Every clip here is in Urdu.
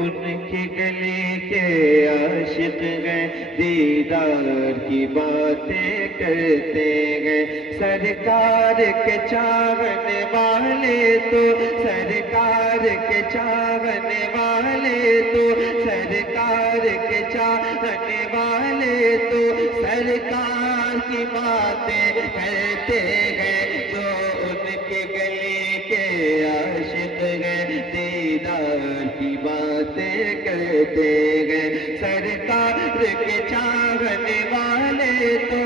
ان کی گلی کے عاشق گئے دیدار کی باتیں کرتے گئے سرکار کے چاہنے والے تو سرکار کے چاہنے والے تو سرکار کے چاہنے والے تو سرکار کی باتیں کرتے گئے جو ان کی گلی کے عاشق گئے دیدار کی باتیں کرتے گئے سرکار کے چاہنے والے تو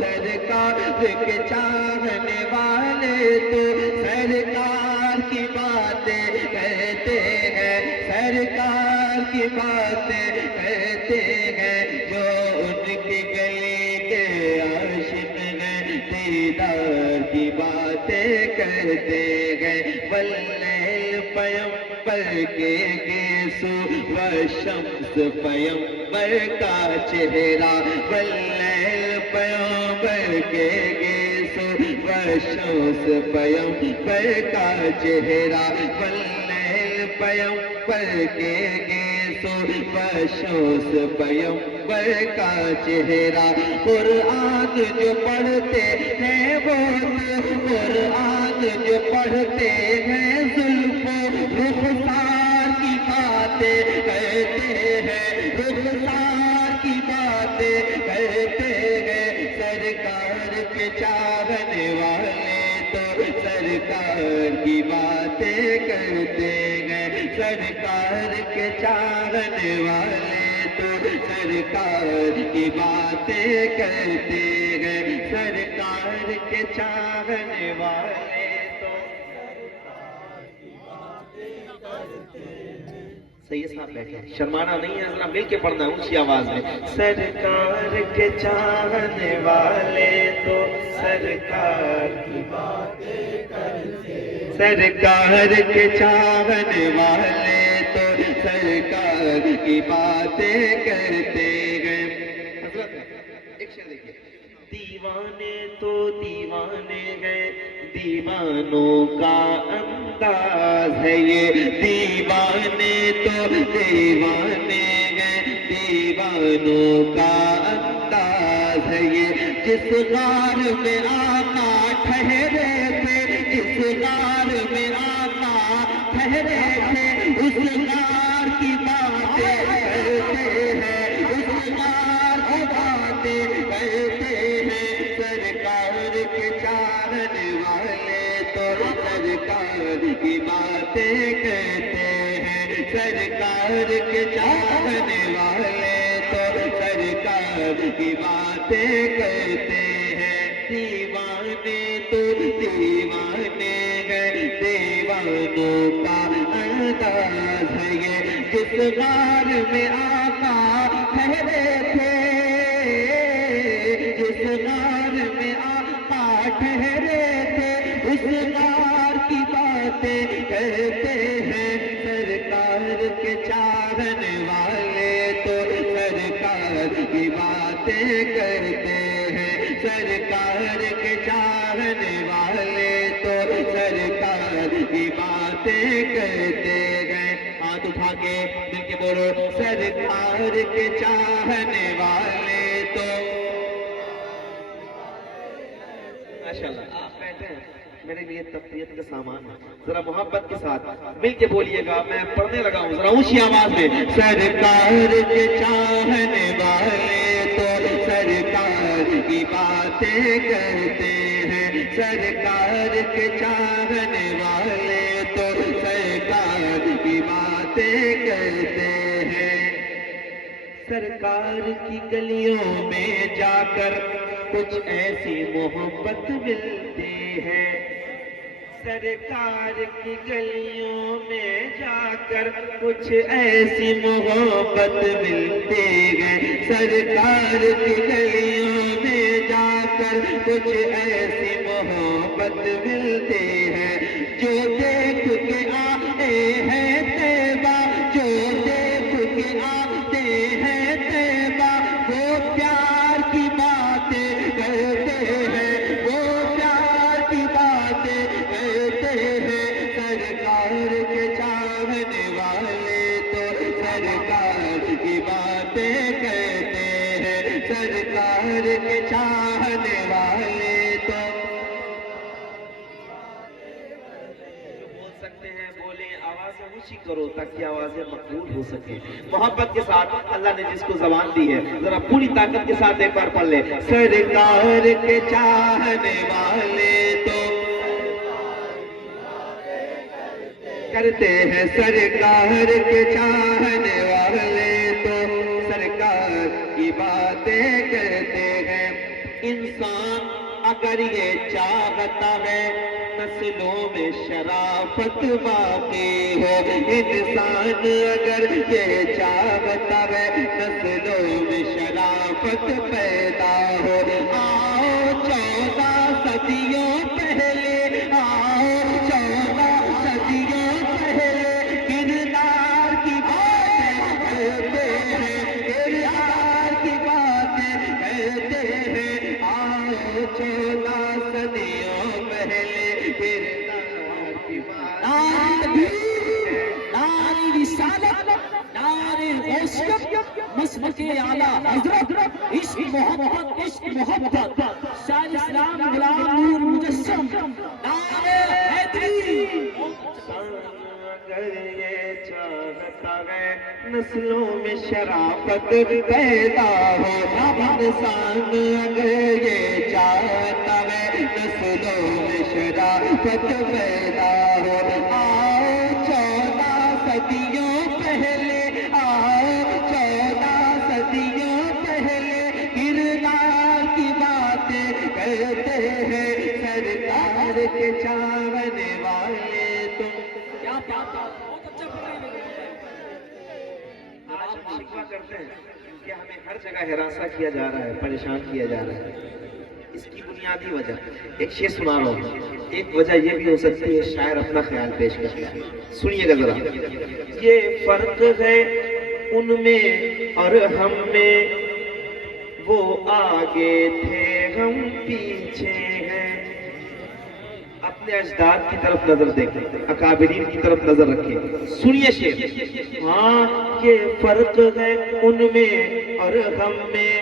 سرکار کے چاہنے والے تو سرکار کی باتیں کہتے ہیں سرکار کی باتیں کہتے ہیں جو ان کی گلی کے عاشق ہیں دیدار کی باتیں کرتے گئے واللیل پیمبر کے گیسو والشمس پیمبر کا چہرہ واللیل پیمبر کے گیسو والشمس پیمبر کا چہرہ واللیل پیمبر کے گیسو والشمس پیمبر کا چہرہ قرآن جو پڑھتے ہیں وہ قرآن جو پڑھتے ہیں زلف و رخسار کی باتیں کہتے ہیں رخسار کی باتیں کہتے ہیں سرکار کے چاہنے والے تو سرکار کی باتیں کرتے گئے سرکار کے چاہنے والے تو سرکار کی باتیں کرتے گئے سرکار کے چاہنے والے تو سرکار کی باتیں کرتے گئے سید صاحب بیٹھے شرمانا نہیں ہے ذرا مل کے پڑھنا ہے اونچی آواز میں سرکار کے چاہنے والے تو سرکار کی باتیں کرتے سرکار کے چاہنے والے تو سرکار کی باتیں کرتے گئے حضرت ایک شعر دیکھیے دیوانے تو دیوانے گئے دیوانوں کا انداز ہے یہ دیوانے تو دیوانے گئے دیوانوں کا انداز ہے یہ جس غار میں آقا ٹھہرے تھے جس غار میں آقا ٹھہرے تھے اس غار کی باتیں کرتے ہیں اس غار کی باتیں کرتے ہیں سرکار کے چاہنے والے تو سرکار کی باتیں کرتے ہیں سرکار کے چاہنے والے تو سرکار کی باتیں کرتے ہیں دیوانے تو دیوانے گئے دیوانوں کا انداز ہے یہ جس غار میں آقا ٹھہرے تھے جس غار میں آقا ٹھہرے تھے اس غار کی باتیں کرتے ہیں سرکار کے چاہنے والے تو سرکار کی باتیں کرتے ہیں سرکار کے چاہنے والے تو سرکار کی باتیں کرتے گئے ہاتھ اٹھا کے مل کے بولو سرکار کے چاہنے والے تو ماشاءاللہ آپ بیٹھے ہیں میرے لیے تقویت کا سامان ہے ذرا محبت کے ساتھ مل کے بولیے گا میں پڑھنے لگا ہوں ذرا اونچی آواز میں سرکار کے چاہنے والے تو سرکار کی باتیں کرتے ہیں سرکار کے چاہنے والے تو سرکار کی باتیں کرتے ہیں سرکار کی گلیوں میں جا کر کچھ ایسی محبت ملتی ہے سرکار کی گلیوں میں جا کر کچھ ایسی محبت ملتی ہے سرکار کی گلیوں میں جا کر کچھ ایسی محبت ملتی ہے جو دیکھ کے آئے ہیں طیبہ جو دیکھ کے آتے ہیں طیبہ وہ پیار کی باتیں کرتے ہیں وہ پیار کی باتیں کرتے ہیں سرکار کے چاہنے بولیں آوازیں اونچی کرو تاکہ آوازیں مقبول ہو سکیں. محبت کے ساتھ اللہ نے جس کو زبان دی ہے ذرا پوری طاقت کے ساتھ ایک بار پڑھ لیں. سرکار کے چاہنے والے تو کرتے ہیں, سرکار کے چاہنے والے تو سرکار کی باتیں کرتے ہیں. انسان اگر یہ چاہتا ہے نسلوں میں شرافت باقی ہو, انسان اگر یہ چاہتا ہے نسلوں میں شرافت پیدا ہو. آؤ 14 صدیوں پہلے, آؤ 14 صدیوں پہلے کردار کی باتیں کرتے ہیں, کردار کی باتیں کرتے ہیں. آؤ 14 صدیوں پہلے کردار کی باتیں, نعرہ رسالت, نعرہ عشق, مسلک اعلیٰ حضرت, عشق محبت, عشق محبت, شاہ اسلام غلام نور مجسم, نعرہ حیدری. اگر یہ چاہتا ہے نسلوں میں شرافت پیدا ہو, انسان اگر یہ چاہتا ہے نسلوں میں شرافت پیدا ہو. آؤ 14 صدیوں پہلے, آؤ 14 صدیوں پہلے کردار کی باتیں کرتے ہیں. سرکار کے چاہنے والے تم. کیا بات ہے, بہت اچھا پڑھا ہے. آج ہم شکوہ کرتے ہیں کہ ہمیں ہر جگہ ہراساں کیا جا رہا ہے, پریشان کیا جا رہا ہے. اس کی بنیادی وجہ ایک شعر سنا رہا ہوں. ایک وجہ یہ بھی ہو سکتی ہے شاعر اپنا خیال پیش کرتا ہے, سنیے گا ذرا. یہ فرق ہے ان میں اور ہم میں, وہ آگے تھے ہم پیچھے ہیں. اپنے اجداد کی طرف نظر دیکھیں, اکابرین کی طرف نظر رکھیں. سنیے شعر. ہاں یہ فرق ہے ان میں اور ہم میں,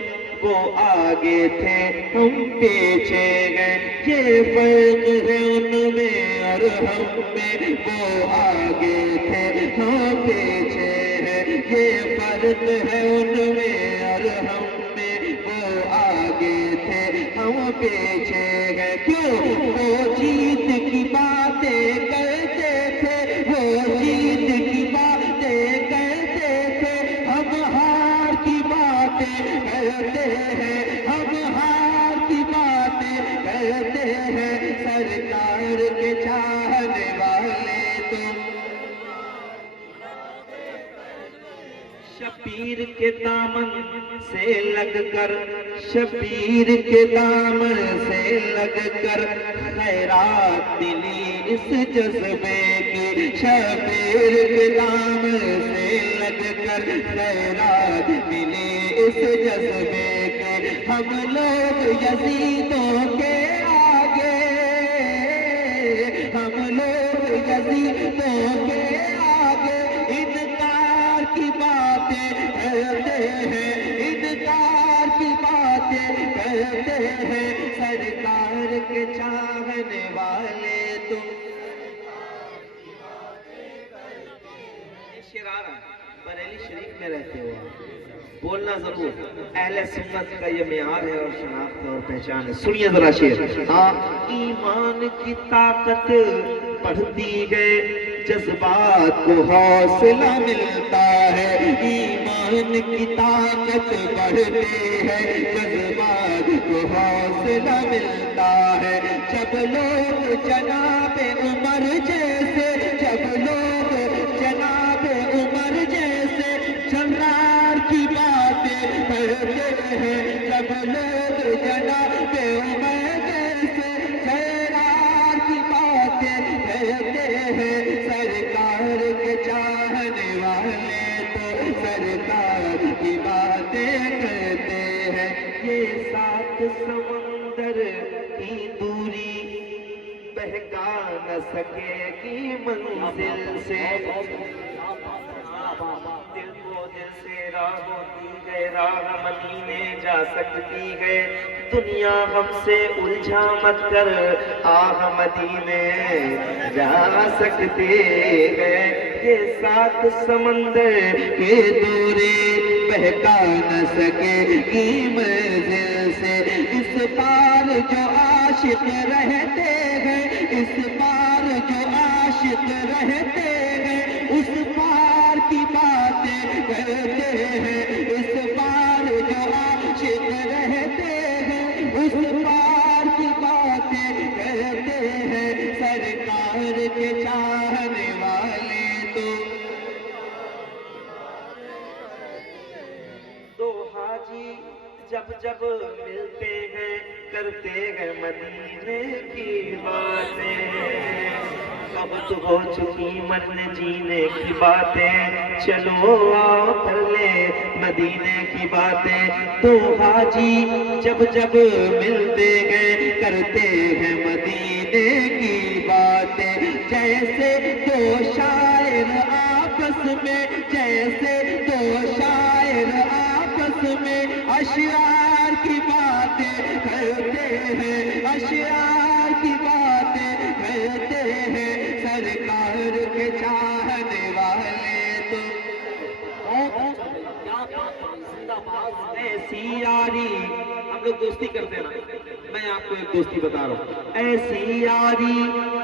وہ آگے تھے ہم پیچھے گئے. یہ فرق ہے ان میں اور ہم میں, وہ آگے تھے ہم پیچھے ہیں. یہ فرق ہے ان میں اور ہم میں, وہ آگے تھے ہم پیچھے گئے. کیوں وہ جیت کی باتیں کرتے تھے, وہ جیت کی باتیں کرتے تھے, ہم ہار کی باتیں کرتے ہیں, ہم ہار کی باتیں کرتے ہیں. سرکار کے چاہنے والے تم شبیر کے دامن سے لگ کر, شبیر کے دامن سے لگ کر خیرات ملی اس جذبے کی. شبیر کے دامن سے لگ کر خیرات ملی اس جذبے کی. ہم لوگ یزیدوں کے آگے, ہم لوگ یزیدوں کے آگے انکار کی باتیں کرتے ہیں, انکار کی باتیں کرتے ہیں. سرکار کے چاہنے والے تم. بریلی شریف میں رہتے ہو, بولنا ضرور. اہل سنت کا یہ معیار ہے اور شناخت اور پہچان ہے. سنیے ذرا شعر. ہاں ایمان کی طاقت بڑھتی ہے, جذبات کو حوصلہ ملتا ہے. ایمان کی طاقت بڑھتی ہے, جذبات کو حوصلہ ملتا ہے. جب لوگ جناب عمر جیسے, جب لوگ جناب عمر جیسے جنرال کی باتیں کرتے ہیں, جب لوگ جناب عمر جیسے جنرال کی باتیں کرتے ہیں. سرکار کے چاہنے والے تو سرکار کی باتیں کرتے ہیں. یہ 7 سمندر کی دوری بہکا نہ سکے گی منزل سے, دل کو دل سے راہ ہوتی ہے، راہ مدینے جا سکتی ہے، دنیا ہم سے الجھا مت کر، آہ مدینے جا سکتی ہے، یہ سات سمندر کے دورے بہکا نہ سکے گی منزل سے، اس پار جو عاشق رہتے ہیں، اس پار جو عاشق رہتے ہیں، اس پار کی باتیں کرتے ہیں، اس پار جو عاشق رہتے ہیں، اس پار کی باتیں کرتے ہیں، سرکار کے چاہنے والے تو حاجی جب جب ملتے ہیں کرتے ہیں مدینے کی باتیں، اب تو ہو چکی مرنے جینے کی باتیں، چلو آؤ کر لے مدینے کی باتیں، تو حاجی جب جب ملتے ہیں کرتے ہیں مدینے کی باتیں، جیسے دو شاعر آپس میں، جیسے دو شاعر آپس میں اشعار کی باتیں کرتے ہیں، اشعار کی باتیں کرتے ہیں، سرکار کے چاہنے والے تو ایسی یاری، ہم لوگ دوستی کرتے ہیں نا، میں آپ کو ایک دوستی بتا رہا ہوں، ایسی یاری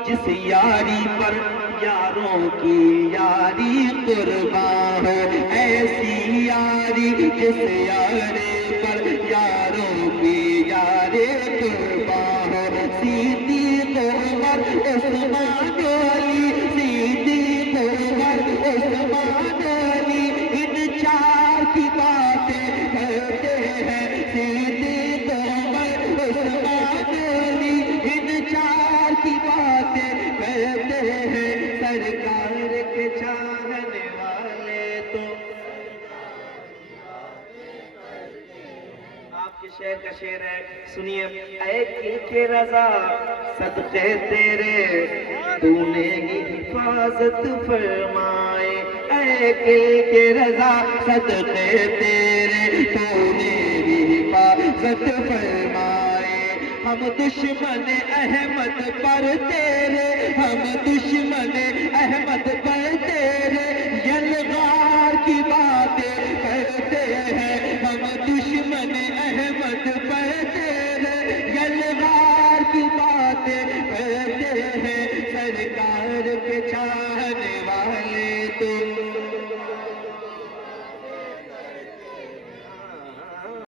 جس یاری پر یاروں کی یاری قربان ہو، ایسی یاری جس یاری پر یاروں کی یاری قربان ہو، صدیق عمر عثمان علی، صدیق عمر عثمان علی، ان چار کی باتیں کرتے ہیں، صدیق عمر عثمان علی، ان چار کی باتیں کرتے ہیں، سرکار کے چاہنے والے تو آپ کے شعر کا شعر ہے، سنیے، اے دل کے رضا صدقے تیرے تو نے ہی حفاظت فرمائے، اے دل کے رضا صدقے تیرے تو نے ہی حفاظت فرمائے، ہم دشمن احمد پر تیرے، ہم دشمن احمد پر تیرے یلغار کی باتیں کرتے ہیں، ہم دشمن احمد پر تیرے یلغار کی باتیں کرتے ہیں، سرکار کے چاہنے والے تو